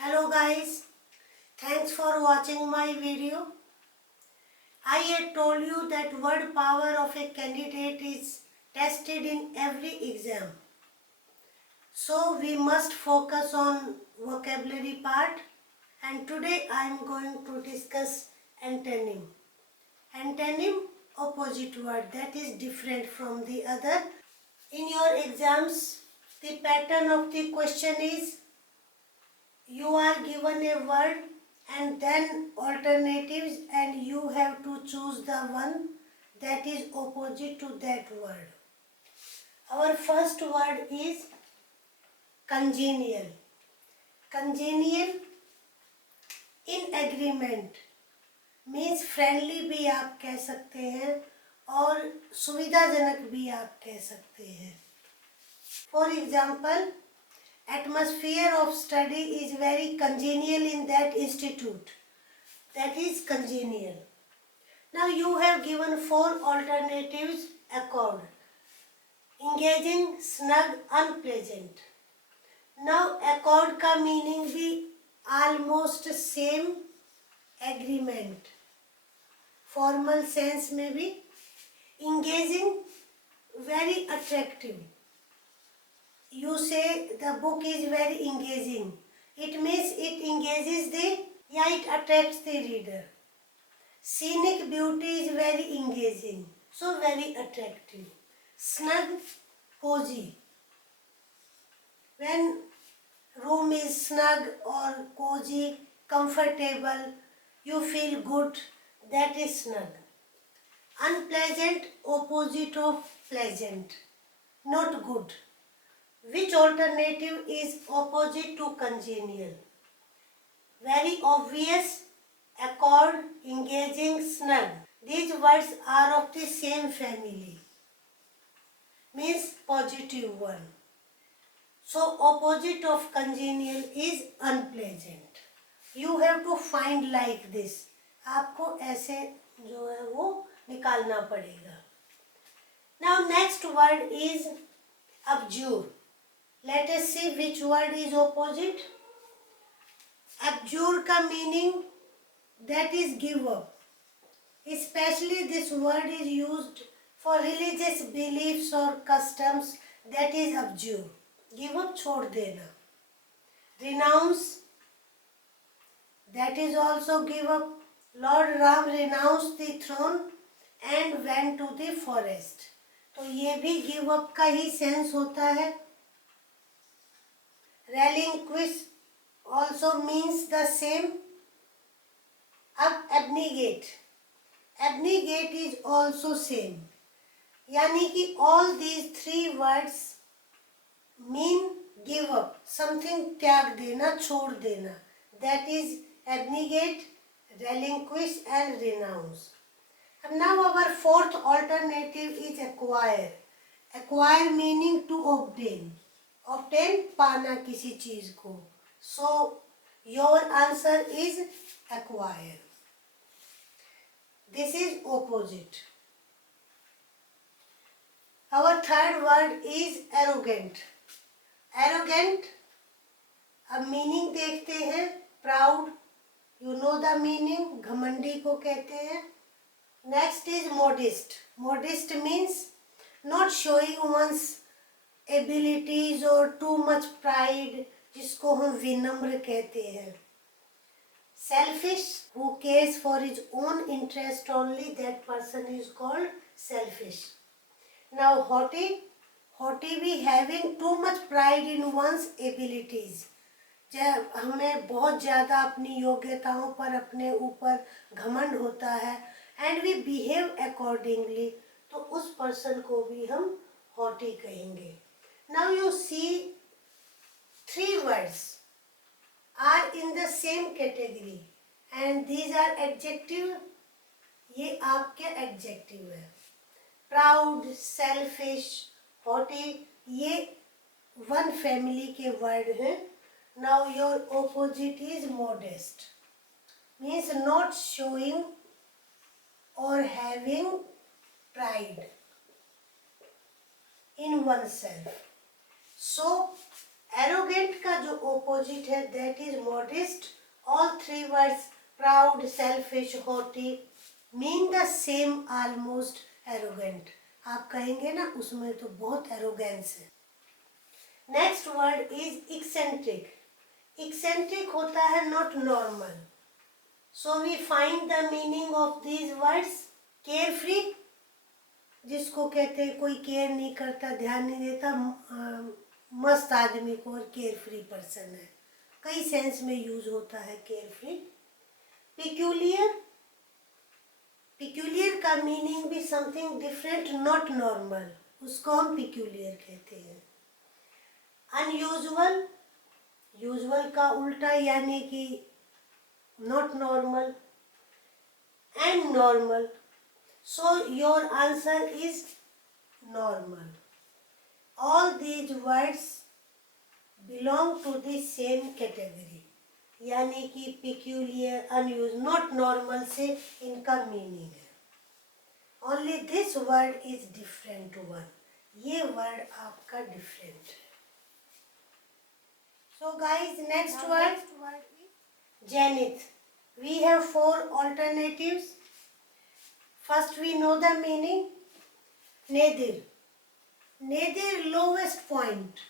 Hello guys, thanks for watching my video. I had told you that word power of a candidate is tested in every exam. So we must focus on vocabulary part, and today I am going to discuss antonym. Antonym, opposite word that is different from the other. In your exams, the pattern of the question is you are given a word and then alternatives, and you have to choose the one that is opposite to that word. Our first word is congenial. Congenial, in agreement, means friendly भी आप कह सकते हैं और सुविधाजनक भी आप कह सकते हैं. For example, atmosphere of study is very congenial in that institute. That is congenial. Now you have given 4 alternatives accord. Engaging, snug, unpleasant. Now accord का meaning भी almost same, agreement. Formal sense में भी engaging, very attractive. You say the book is very engaging. It means it engages it attracts the reader. Scenic beauty is very engaging, so very attractive. Snug, cozy. When room is snug or cozy, comfortable, you feel good, that is snug. Unpleasant, opposite of pleasant, not good. Which alternative is opposite to congenial? Very obvious, accord, engaging, snug. These words are of the same family, means positive one. So opposite of congenial is unpleasant. You have to find like this. आपको ऐसे जो है वो निकालना पड़ेगा. Now next word is abjure. Let us see which word is opposite. Abjure का meaning that is give up. Especially this word is used for religious beliefs or customs, that is abjure. Give up, छोड़ देना. Renounce, that is also give up. Lord Ram renounced the throne and went to the forest. तो ये भी give up का ही sense होता है. Relinquish also means the same. अब abnegate. Abnegate is also same. यानी कि all these 3 words mean give up, something त्याग देना, छोड़ देना. That is abnegate, relinquish and renounce. And now our 4th alternative is acquire. Acquire meaning to obtain. Obtain, पाना किसी चीज को. So your answer is acquire. This is opposite. Our 3rd word is arrogant. Arrogant, अब meaning देखते हैं. Proud, you know the meaning, घमंडी को कहते हैं. Next is modest. Modest means not showing one's abilities or too much pride, जिसको हम विनम्र कहते हैं. Selfish, who cares for his own interest only, that person is called selfish. Now haughty, haughty भी having too much pride in one's abilities. जब हमें बहुत ज़्यादा अपनी योग्यताओं पर अपने ऊपर घमंड होता है and we behave accordingly, तो उस person को भी हम haughty कहेंगे. Now you see 3 words are in the same category and these are adjective. ये आपके adjective है. Proud, selfish, haughty, ये one family के word हैं. Now your opposite is modest, means not showing or having pride in oneself. So arrogant का जो opposite है that is modest. All three words proud, selfish, haughty mean the same almost. Arrogant आप कहेंगे ना उसमें तो बहुत एरोगेंस है. Next word is eccentric. Eccentric होता है not normal. So we find the meaning of these words. Carefree जिसको कहते हैं कोई केयर नहीं करता, ध्यान नहीं देता, मस्त आदमी को और केयरफ्री पर्सन है. कई सेंस में यूज होता है केयरफ्री. पिक्यूलियर, पिक्यूलियर का मीनिंग भी समथिंग डिफरेंट, नॉट नॉर्मल, उसको हम पिक्यूलियर कहते हैं. अनयूजुअल, यूजुअल का उल्टा यानी कि not normal. And normal. So your answer is normal. All these words belong to the same category. यानी कि peculiar, unusual, not normal से इनका meaning है. Only this word is different one. ये word आपका different है. So guys, next word is zenith. We have 4 alternatives. First we know the meaning. Nadir. Nadir lowest point.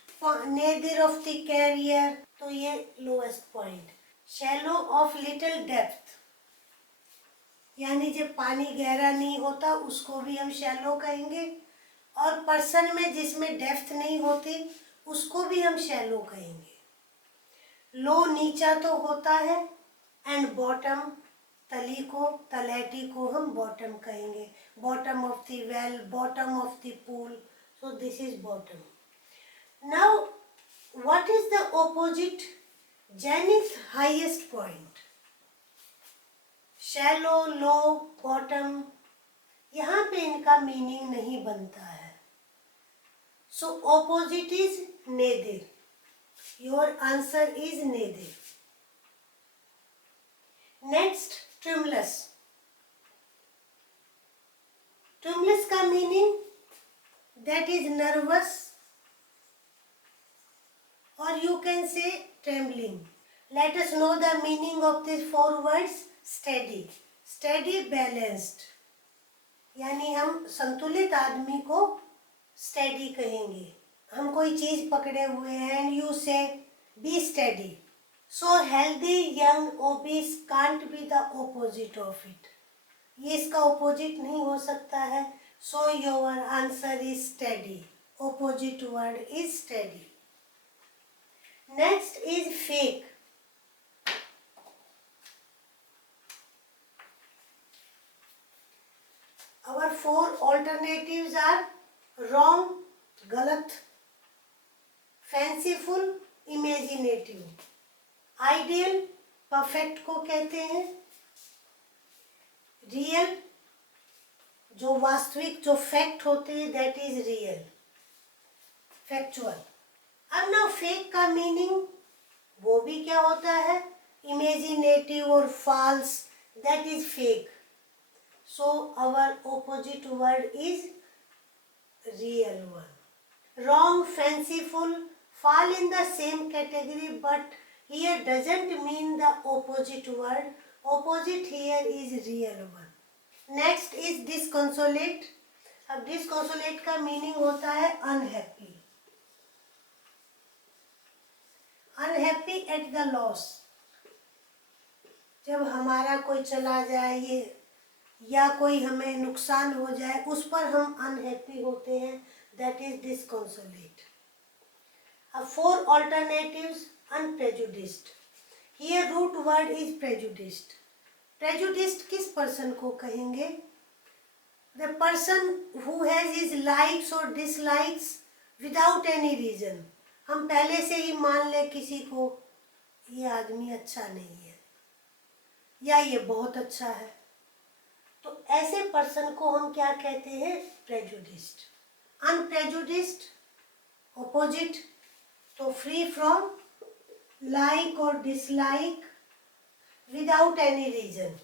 Nadir of the carrier. तो ये lowest point. Shallow of little depth. यानी जब पानी गहरा नहीं होता उसको भी हम shallow कहेंगे. और पर्सन में जिसमें डेप्थ नहीं होती उसको भी हम shallow कहेंगे. लो नीचा तो होता है. एंड बॉटम तली को, तलैटी को हम बॉटम कहेंगे. Bottom of the well, bottom of the pool. So this is bottom. Now what is the opposite? Zenith highest point. Shallow, low, bottom, यहाँ पे इनका मीनिंग नहीं बनता है. So opposite is nadir. Your answer is nadir. Next tremulous. Tremulous का meaning that is nervous और you can say trembling. Let us know the meaning of this 4 words. Steady. Steady, balanced, यानी हम संतुलित आदमी को स्टेडी कहेंगे. हम कोई चीज पकड़े हुए हैं एंड यू से be steady. So healthy, young, obese can't be the opposite of it. ये इसका opposite नहीं हो सकता है. So your answer is steady. Opposite word is steady. Next is fake. Our 4 alternatives are wrong, गलत, fanciful, imaginative. Ideal perfect को कहते हैं. रियल जो वास्तविक, जो फैक्ट होते हैं दैट इज रियल, फैक्चुअल. अब ना फेक का मीनिंग वो भी क्या होता है? इमेजिनेटिव और false, that is fake. So our opposite word is real one. Wrong, fanciful fall in the same category but here doesn't mean the opposite word. Opposite here is real one. Next is disconsolate. अब disconsolate का meaning होता है unhappy. Unhappy at the loss. जब हमारा कोई चला जाए ये या कोई हमें नुकसान हो जाए उस पर हम unhappy होते हैं. That is disconsolate. 4 alternatives. Unprejudiced. Here root word is prejudiced. Prejudiced किस person को कहेंगे? The person who has his likes or dislikes without any reason. हम पहले से ही मान ले किसी को ये आदमी अच्छा नहीं है या ये बहुत अच्छा है, तो ऐसे पर्सन को हम क्या कहते हैं? प्रेजुडिस्ड. अनप्रेजुडिस्ड ऑपोजिट, तो फ्री फ्रॉम लाइक और dislike without any reason.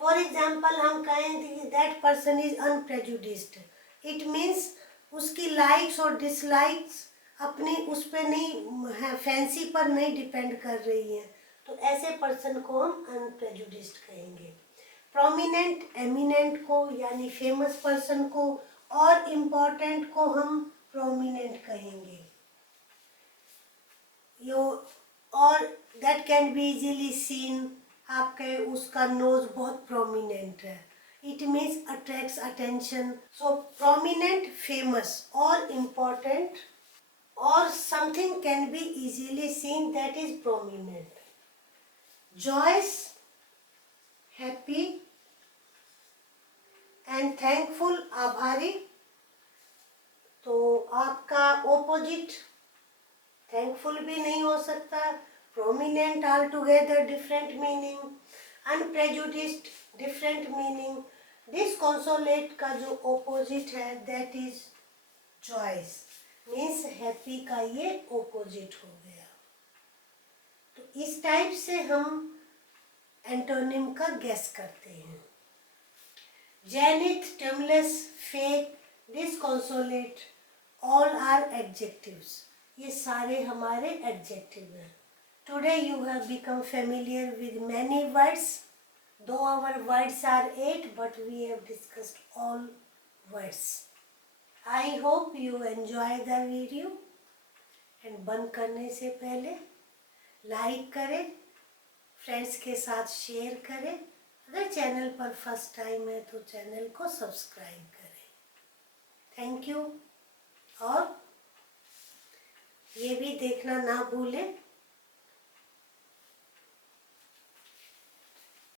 For example हम कहें that person is unprejudiced. It means उसकी लाइक्स और डिसलाइक्स अपनी उस पर नहीं है, फैंसी पर नहीं डिपेंड कर रही हैं, तो ऐसे पर्सन को हम अनप्रेजुडिस्ड कहेंगे। प्रोमिनेंट एमिनेंट को यानी फेमस पर्सन को और इम्पोर्टेंट को हम प्रोमिनेंट कहेंगे। यो और that can be easily seen, आपके उसका नोज बहुत प्रोमिनेंट है, it means attracts attention. So prominent, famous और important, or something can be easily seen, that is prominent. Joyous, happy and thankful, आभारी, तो आपका opposite thankful भी नहीं हो सकता, prominent altogether different meaning, unprejudiced different meaning, disconsolate का जो opposite है that is joyous, means happy का ये ओपोजिट हो गया। तो इस टाइप से हम एंटोनिम का गेस करते हैं। Zenith, tremulous, fake, disconsolate, all are adjectives, ये सारे हमारे एडजेक्टिव हैं। Today you have become familiar with many words, though our words are 8 but we have discussed all words. I hope you enjoy the video and बंद करने से पहले like करें, friends के साथ शेयर करें, अगर चैनल पर फर्स्ट टाइम है तो चैनल को सब्सक्राइब करें। Thank you. और ये भी देखना ना भूलें